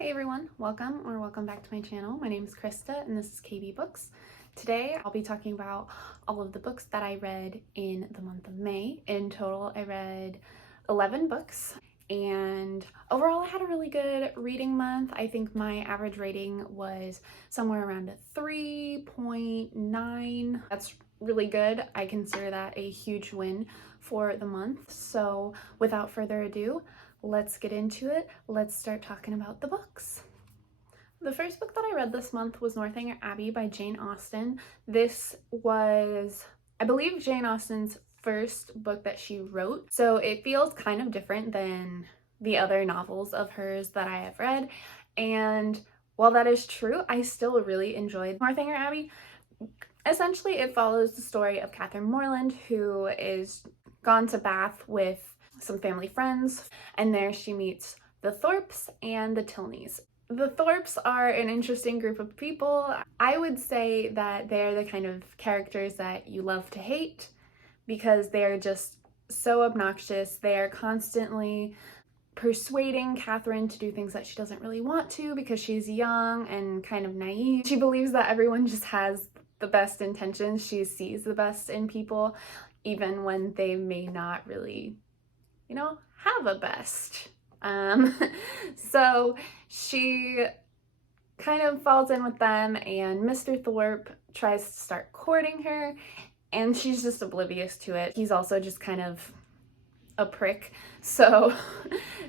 Hey everyone, welcome back to my channel. My name is Krista and this is KB Books. Today I'll be talking about all of the books that I read in the month of May. In total I read 11 books and overall I had a really good reading month. I think my average rating was somewhere around a 3.9. That's really good. I consider that a huge win for the month. So without further ado, let's get into it. Let's start talking about the books. The first book that I read this month was Northanger Abbey by Jane Austen. This was, I believe, Jane Austen's first book that she wrote, so it feels kind of different than the other novels of hers that I have read, and while that is true, I still really enjoyed Northanger Abbey. Essentially, it follows the story of Catherine Morland, who is gone to Bath with some family friends, and there she meets the Thorpes and the Tilneys. The Thorpes are an interesting group of people. I would say that they're the kind of characters that you love to hate because they're just so obnoxious. They are constantly persuading Catherine to do things that she doesn't really want to because she's young and kind of naive. She believes that everyone just has the best intentions. She sees the best in people even when they may not really, have a best. So she kind of falls in with them, and Mr. Thorpe tries to start courting her, and she's just oblivious to it. He's also just kind of a prick, so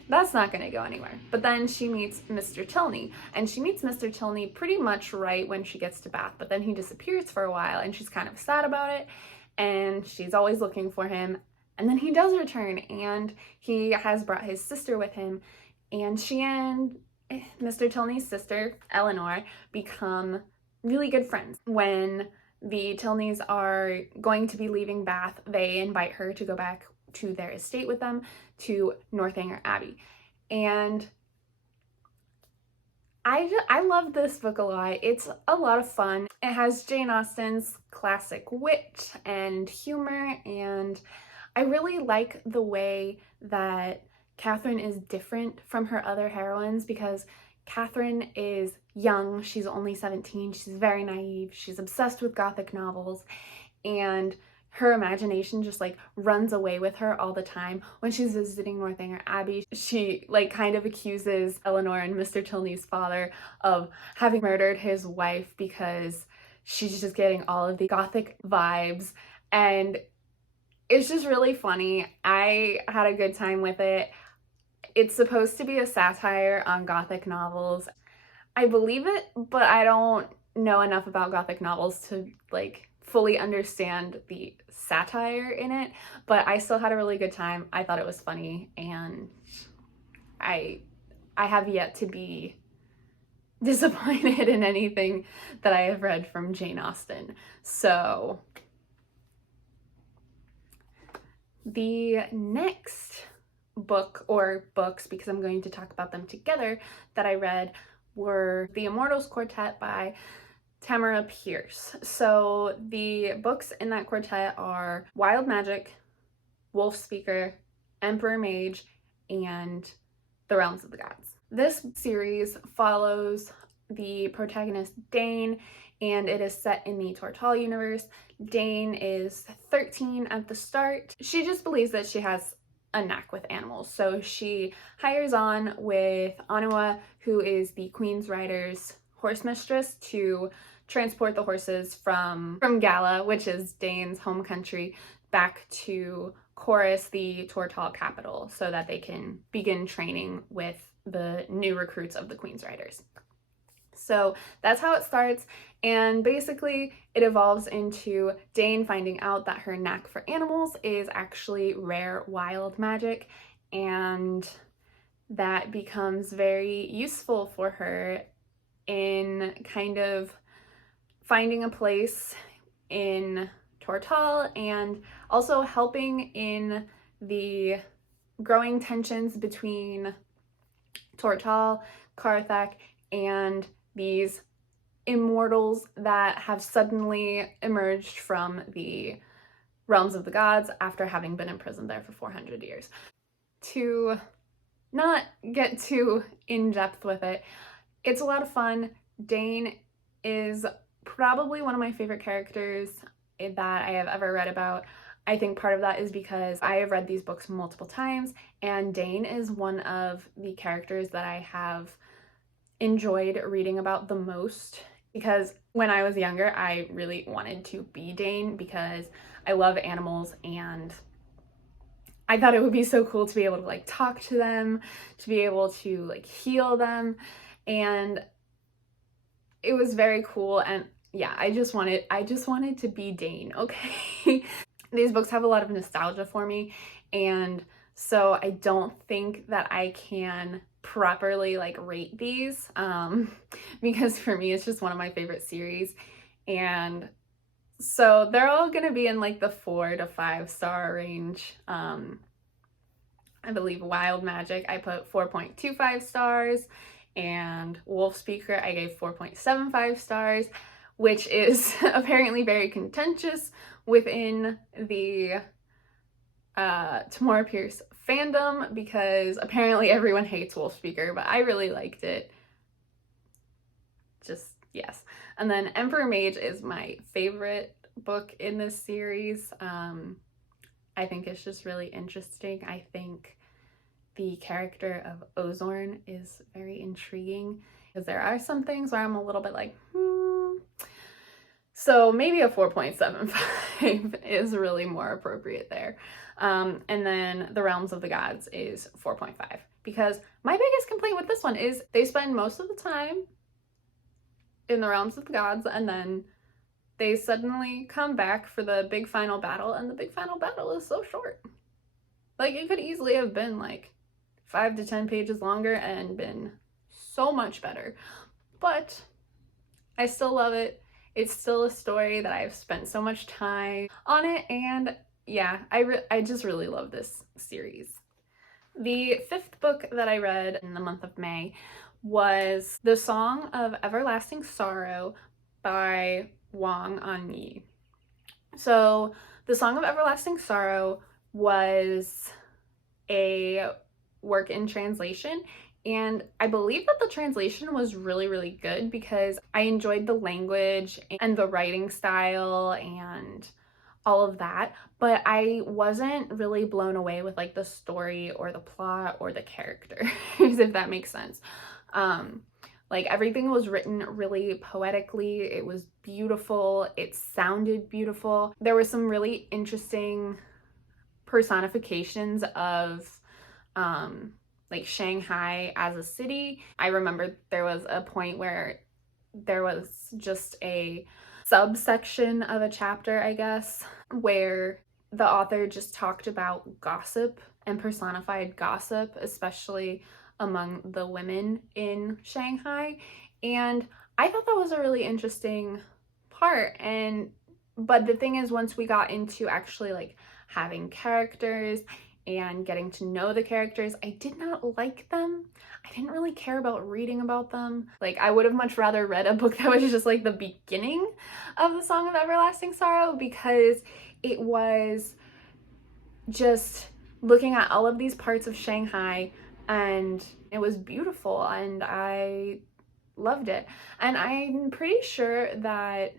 that's not gonna go anywhere. But then she meets Mr. Tilney, and she meets Mr. Tilney pretty much right when she gets to Bath, but then he disappears for a while, and she's kind of sad about it, and she's always looking for him. And then he does return, and he has brought his sister with him, and she and Mr. Tilney's sister, Eleanor, become really good friends. When the Tilneys are going to be leaving Bath, they invite her to go back to their estate with them to Northanger Abbey. And I love this book a lot. It's a lot of fun. It has Jane Austen's classic wit and humor, and I really like the way that Catherine is different from her other heroines because Catherine is young, she's only 17, she's very naive, she's obsessed with Gothic novels, and her imagination just runs away with her all the time. When she's visiting Northanger Abbey, she kind of accuses Eleanor and Mr. Tilney's father of having murdered his wife because she's just getting all of the Gothic vibes, and it's just really funny. I had a good time with it. It's supposed to be a satire on Gothic novels. I believe it, but I don't know enough about Gothic novels to fully understand the satire in it, but I still had a really good time. I thought it was funny, and I have yet to be disappointed in anything that I have read from Jane Austen. So the next book, or books, because I'm going to talk about them together, that I read were the Immortals Quartet by Tamora Pierce. So the books in that quartet are Wild Magic, Wolf Speaker, Emperor Mage, and The Realms of the Gods. This series follows the protagonist Dane, and it is set in the Tortall universe. Dane is 13 at the start. She just believes that she has a knack with animals, so she hires on with Anyi, who is the Queen's Rider's horse mistress, to transport the horses from Gala, which is Dane's home country, back to Chorus, the Tortall capital, so that they can begin training with the new recruits of the Queen's Riders. So that's how it starts, and basically it evolves into Dane finding out that her knack for animals is actually rare wild magic, and that becomes very useful for her in kind of finding a place in Tortall and also helping in the growing tensions between Tortall, Carthag, and these immortals that have suddenly emerged from the realms of the gods after having been imprisoned there for 400 years. To not get too in depth with it. It's a lot of fun. Dane is probably one of my favorite characters that I have ever read about. I think part of that is because I have read these books multiple times, and Dane is one of the characters that I have enjoyed reading about the most, because when I was younger, I really wanted to be Dane because I love animals, and I thought it would be so cool to be able to like talk to them, to be able to like heal them, and it was very cool. And yeah, I just wanted to be Dane, okay? These books have a lot of nostalgia for me, and so I don't think that I can properly like rate these, because for me it's just one of my favorite series, and so they're all gonna be in like the 4 to 5 star range. I believe Wild Magic I put 4.25 stars, and Wolf Speaker I gave 4.75 stars, which is apparently very contentious within the Tamora Pierce fandom, because apparently everyone hates Wolf Speaker, but I really liked it. Just, yes. And then Emperor Mage is my favorite book in this series. I think it's just really interesting. I think the character of Ozorn is very intriguing, because there are some things where I'm a little bit like, So maybe a 4.75 is really more appropriate there. And then The Realms of the Gods is 4.5, because my biggest complaint with this one is they spend most of the time in the Realms of the Gods, and then they suddenly come back for the big final battle, and the big final battle is so short. Like, it could easily have been like 5 to 10 pages longer and been so much better. But I still love it. It's still a story that I've spent so much time on it, and yeah, I just really love this series. The 5th book that I read in the month of May was The Song of Everlasting Sorrow by Wang, Anyi. So The Song of Everlasting Sorrow was a work in translation, and I believe that the translation was really, really good, because I enjoyed the language and the writing style and all of that, but I wasn't really blown away with like the story or the plot or the characters, if that makes sense. Like, everything was written really poetically. It was beautiful. It sounded beautiful. There were some really interesting personifications of like Shanghai as a city. I remember there was a point where there was just a subsection of a chapter, I guess, where the author just talked about gossip and personified gossip, especially among the women in Shanghai. And I thought that was a really interesting part. But the thing is, once we got into actually like having characters and getting to know the characters, I did not like them. I didn't really care about reading about them. Like, I would have much rather read a book that was just like the beginning of The Song of Everlasting Sorrow, because it was just looking at all of these parts of Shanghai, and it was beautiful, and I loved it. And I'm pretty sure that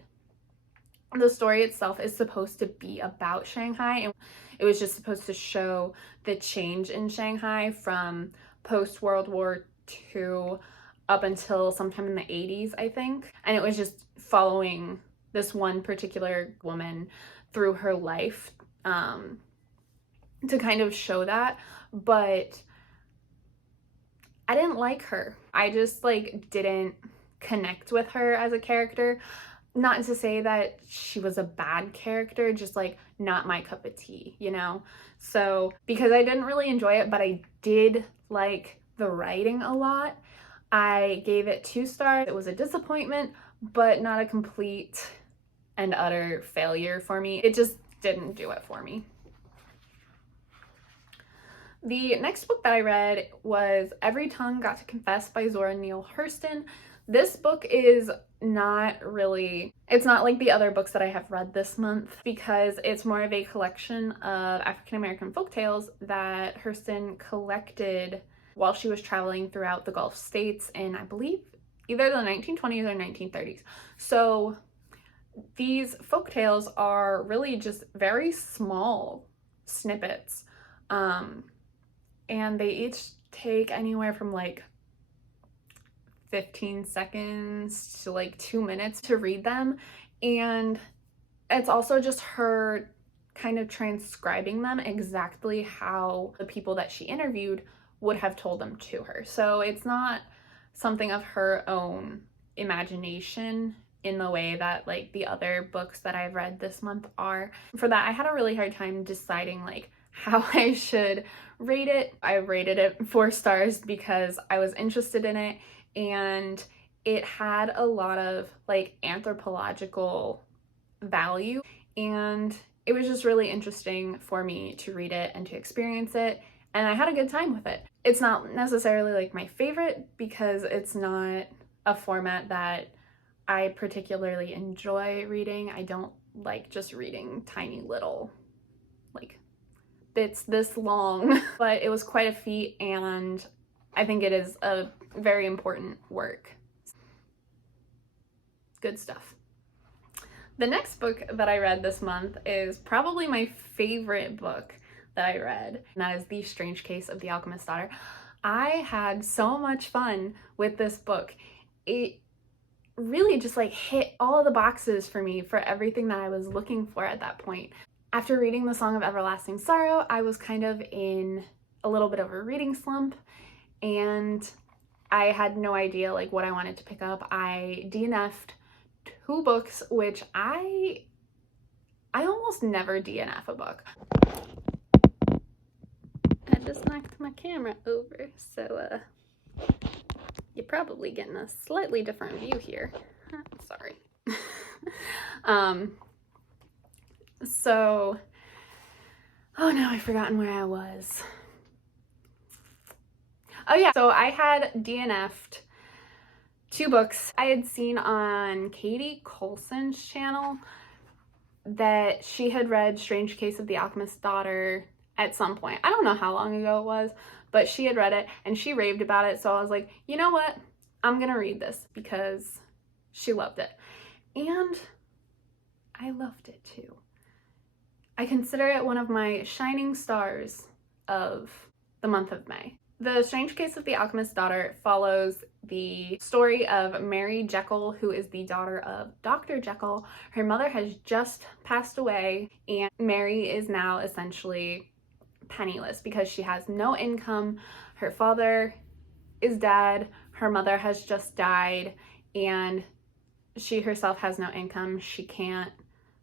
the story itself is supposed to be about Shanghai, and it was just supposed to show the change in Shanghai from post-World War II up until sometime in the 80s, I think. And it was just following this one particular woman through her life, to kind of show that. But I didn't like her. I just like didn't connect with her as a character. Not to say that she was a bad character, just like not my cup of tea, you know? So because I didn't really enjoy it, but I did like the writing a lot, I gave it 2 stars. It was a disappointment, but not a complete and utter failure for me. It just didn't do it for me. The next book that I read was Every Tongue Got to Confess by Zora Neale Hurston. This book is not really, it's not like the other books that I have read this month, because it's more of a collection of African American folktales that Hurston collected while she was traveling throughout the Gulf states in, I believe, either the 1920s or 1930s. So these folk tales are really just very small snippets, and they each take anywhere from like 15 seconds to like 2 minutes to read them, and it's also just her kind of transcribing them exactly how the people that she interviewed would have told them to her. So it's not something of her own imagination in the way that like the other books that I've read this month are. For that, I had a really hard time deciding like how I should rate it. I rated it 4 stars because I was interested in it, and it had a lot of like anthropological value, and it was just really interesting for me to read it and to experience it, and I had a good time with it. It's not necessarily like my favorite because it's not a format that I particularly enjoy reading. I don't like just reading tiny little like bits this long, but it was quite a feat, and I think it is a very important work. Good stuff. The next book that I read this month is probably my favorite book that I read, and that is The Strange Case of the Alchemist's Daughter. I had so much fun with this book. It really just like hit all the boxes for me for everything that I was looking for at that point. After reading The Song of Everlasting Sorrow, I was kind of in a little bit of a reading slump, and I had no idea like what I wanted to pick up. I DNFed 2 books, which I almost never DNF a book. I just knocked my camera over, so you're probably getting a slightly different view here. Sorry. So, oh no, I've forgotten where I was. Oh yeah, so I had DNF'd 2 books. I had seen on Katie Colson's channel that she had read Strange Case of the Alchemist's Daughter at some point. I don't know how long ago it was, but she had read it and she raved about it. So I was like, you know what? I'm gonna read this because she loved it. And I loved it too. I consider it one of my shining stars of the month of May. The Strange Case of the Alchemist's Daughter follows the story of Mary Jekyll, who is the daughter of Dr. Jekyll. Her mother has just passed away, and Mary is now essentially penniless because she has no income. Her father is dead, her mother has just died, and she herself has no income. She can't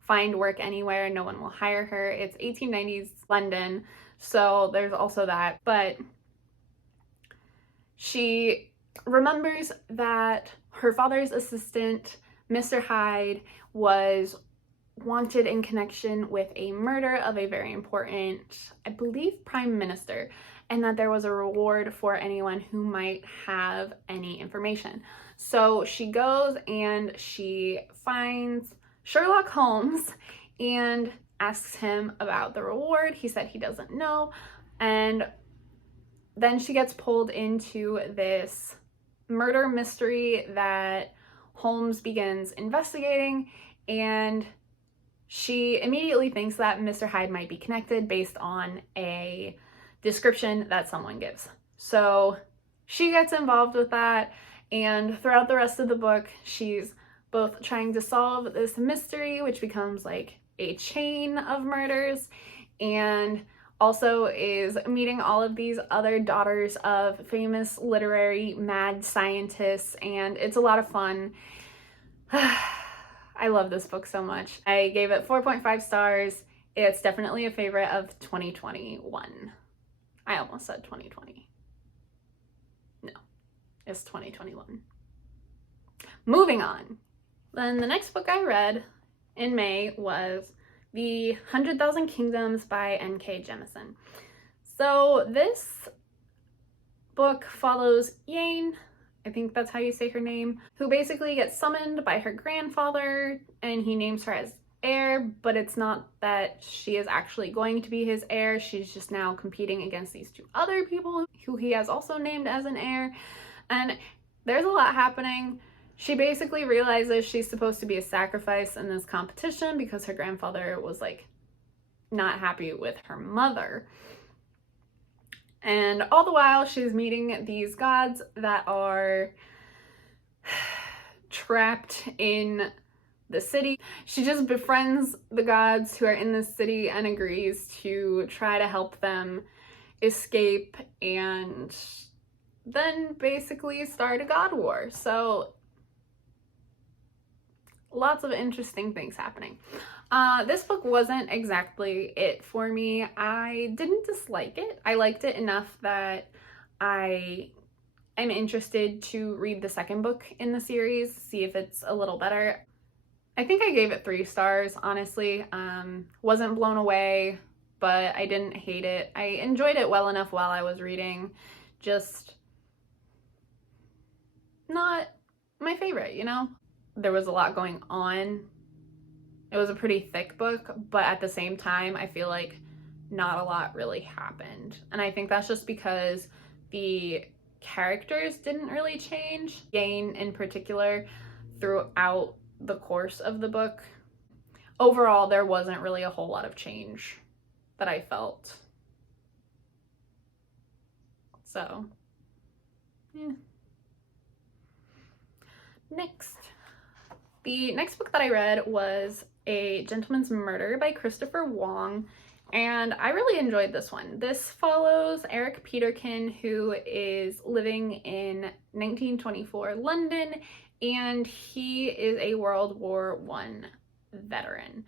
find work anywhere, no one will hire her. It's 1890s London, so there's also that. But she remembers that her father's assistant, Mr. Hyde, was wanted in connection with a murder of a very important, I believe, prime minister, and that there was a reward for anyone who might have any information. So she goes and she finds Sherlock Holmes and asks him about the reward. He said he doesn't know, and then she gets pulled into this murder mystery that Holmes begins investigating, and she immediately thinks that Mr. Hyde might be connected based on a description that someone gives. So she gets involved with that, and throughout the rest of the book, she's both trying to solve this mystery, which becomes like a chain of murders, and also is meeting all of these other daughters of famous literary mad scientists, and it's a lot of fun. I love this book so much. I gave it 4.5 stars. It's definitely a favorite of 2021. I almost said 2020. No, it's 2021. Moving on. Then the next book I read in May was The 100,000 Kingdoms by N.K. Jemisin. So this book follows Yane, I think that's how you say her name, who basically gets summoned by her grandfather, and he names her as heir, but it's not that she is actually going to be his heir. She's just now competing against these two other people who he has also named as an heir. And there's a lot happening. She basically realizes she's supposed to be a sacrifice in this competition because her grandfather was like not happy with her mother. And all the while she's meeting these gods that are trapped in the city. She just befriends the gods who are in the city and agrees to try to help them escape and then basically start a god war. So lots of interesting things happening. This book wasn't exactly it for me. I didn't dislike it. I liked it enough that I am interested to read the second book in the series, see if it's a little better. I think I gave it 3 stars, honestly. Wasn't blown away, but I didn't hate it. I enjoyed it well enough while I was reading. Just not my favorite, you know? There was a lot going on. It was a pretty thick book, but at the same time, I feel like not a lot really happened. And I think that's just because the characters didn't really change. Jane in particular, throughout the course of the book. Overall, there wasn't really a whole lot of change that I felt. So, yeah. Next. The next book that I read was A Gentleman's Murder by Christopher Wang, and I really enjoyed this one. This follows Eric Peterkin, who is living in 1924 London, and he is a World War I veteran.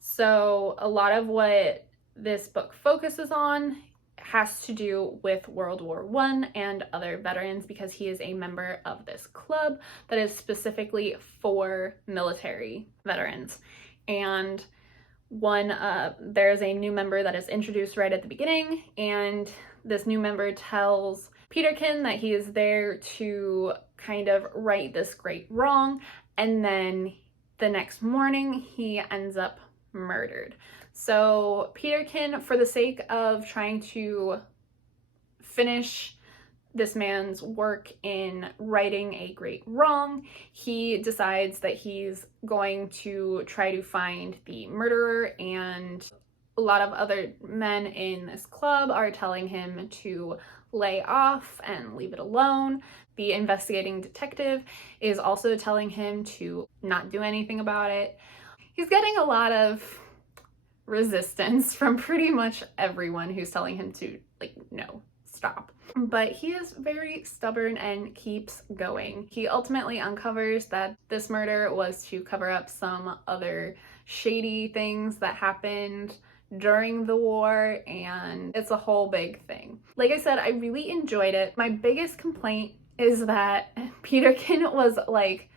So a lot of what this book focuses on has to do with World War I and other veterans because he is a member of this club that is specifically for military veterans. And there's a new member that is introduced right at the beginning, and this new member tells Peterkin that he is there to kind of right this great wrong, and then the next morning he ends up murdered. So Peterkin, for the sake of trying to finish this man's work in righting a great wrong, he decides that he's going to try to find the murderer, and a lot of other men in this club are telling him to lay off and leave it alone. The investigating detective is also telling him to not do anything about it. He's getting a lot of resistance from pretty much everyone who's telling him to, like, no, stop. But he is very stubborn and keeps going. He ultimately uncovers that this murder was to cover up some other shady things that happened during the war, and it's a whole big thing. Like I said, I really enjoyed it. My biggest complaint is that Peterkin was like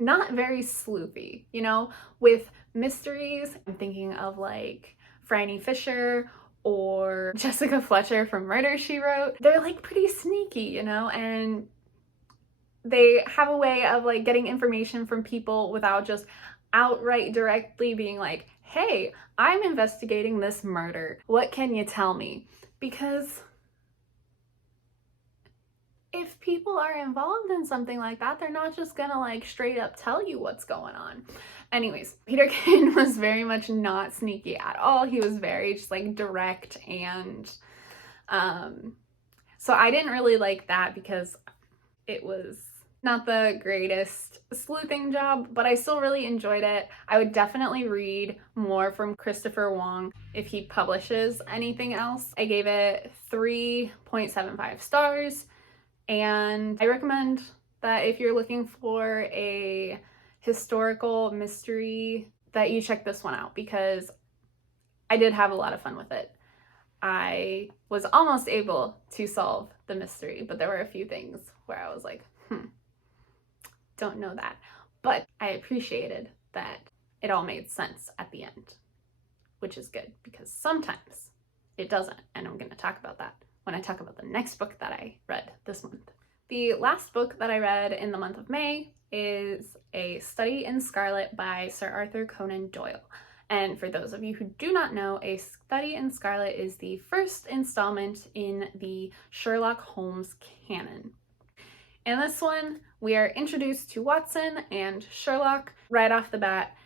not very sleuthy, you know, with mysteries. I'm thinking of like Franny Fisher or Jessica Fletcher from Murder, She Wrote. They're like pretty sneaky, you know, and they have a way of like getting information from people without just outright directly being like, hey, I'm investigating this murder. What can you tell me? Because if people are involved in something like that, they're not just gonna like straight up tell you what's going on. Anyways, Peterkin was very much not sneaky at all. He was very just like direct, and so I didn't really like that because it was not the greatest sleuthing job, but I still really enjoyed it. I would definitely read more from Christopher Wang if he publishes anything else. I gave it 3.75 stars. And I recommend that if you're looking for a historical mystery, that you check this one out, because I did have a lot of fun with it. I was almost able to solve the mystery, but there were a few things where I was like, don't know that. But I appreciated that it all made sense at the end, which is good, because sometimes it doesn't, and I'm going to talk about that when I talk about the next book that I read this month. The last book that I read in the month of May is A Study in Scarlet by Sir Arthur Conan Doyle. And for those of you who do not know, A Study in Scarlet is the first installment in the Sherlock Holmes canon. In this one, we are introduced to Watson and Sherlock. Right off the bat,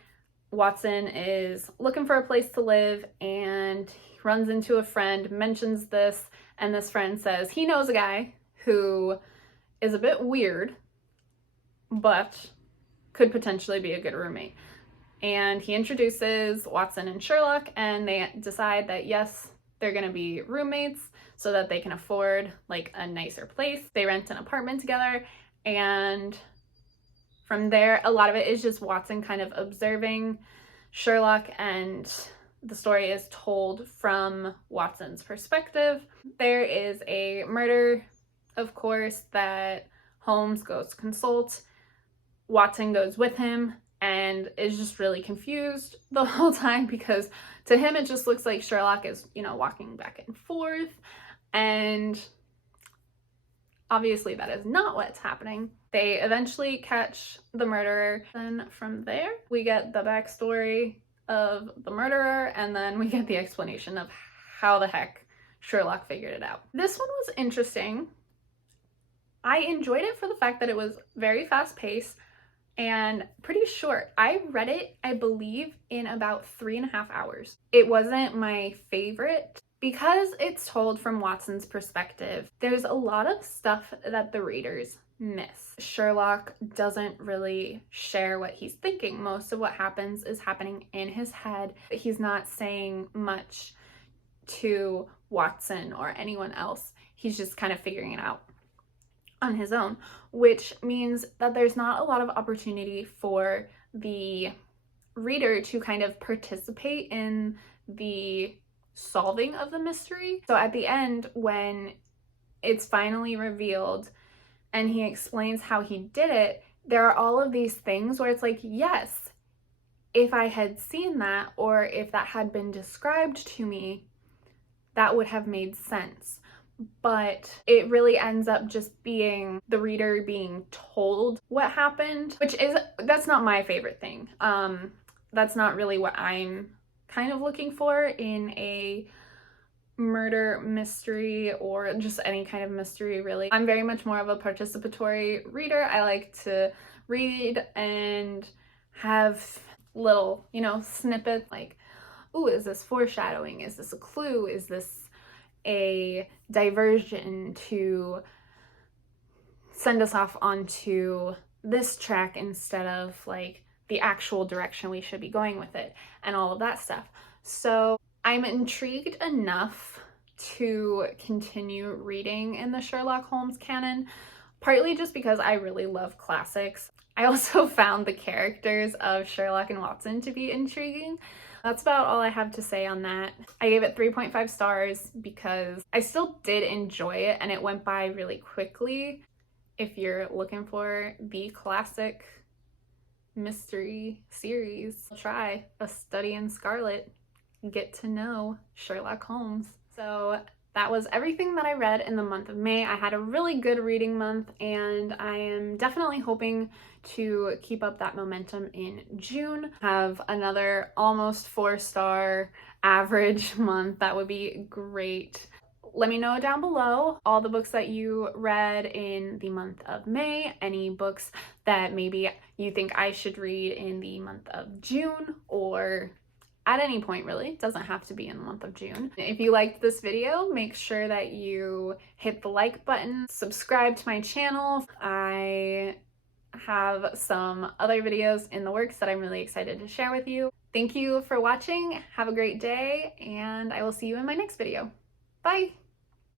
Watson is looking for a place to live and he runs into a friend, mentions this, and this friend says he knows a guy who is a bit weird, but could potentially be a good roommate. And he introduces Watson and Sherlock, and they decide that yes, they're gonna be roommates so that they can afford like a nicer place. They rent an apartment together, and from there, a lot of it is just Watson kind of observing Sherlock, and the story is told from Watson's perspective. There is a murder, of course, that Holmes goes to consult. Watson goes with him and is just really confused the whole time because to him it just looks like Sherlock is, walking back and forth, and obviously that is not what's happening. They eventually catch the murderer, and from there we get the backstory of the murderer, and then we get the explanation of how the heck Sherlock figured it out. This one was interesting. I enjoyed it for the fact that it was very fast-paced and pretty short. I read it, I believe, in about 3.5 hours. It wasn't my favorite because it's told from Watson's perspective. There's a lot of stuff that the readers miss. Sherlock doesn't really share what he's thinking. Most of what happens is happening in his head. He's not saying much to Watson or anyone else. He's just kind of figuring it out on his own, which means that there's not a lot of opportunity for the reader to kind of participate in the solving of the mystery. So at the end, when it's finally revealed and he explains how he did it, there are all of these things where it's like, yes, if I had seen that, or if that had been described to me, that would have made sense. But it really ends up just being the reader being told what happened, that's not my favorite thing. That's not really what I'm kind of looking for in a murder mystery or just any kind of mystery, really. I'm very much more of a participatory reader. I like to read and have little, snippets like, ooh, is this foreshadowing? Is this a clue? Is this a diversion to send us off onto this track instead of like the actual direction we should be going with it, and all of that stuff. So I'm intrigued enough to continue reading in the Sherlock Holmes canon, partly just because I really love classics. I also found the characters of Sherlock and Watson to be intriguing. That's about all I have to say on that. I gave it 3.5 stars because I still did enjoy it and it went by really quickly. If you're looking for the classic mystery series, try A Study in Scarlet. Get to know Sherlock Holmes. So that was everything that I read in the month of May. I had a really good reading month, and I am definitely hoping to keep up that momentum in June. Have another almost 4-star average month. That would be great. Let me know down below all the books that you read in the month of May, any books that maybe you think I should read in the month of June, or at any point really. It doesn't have to be in the month of June. If you liked this video, make sure that you hit the like button, subscribe to my channel. I have some other videos in the works that I'm really excited to share with you. Thank you for watching. Have a great day, and I will see you in my next video. Bye!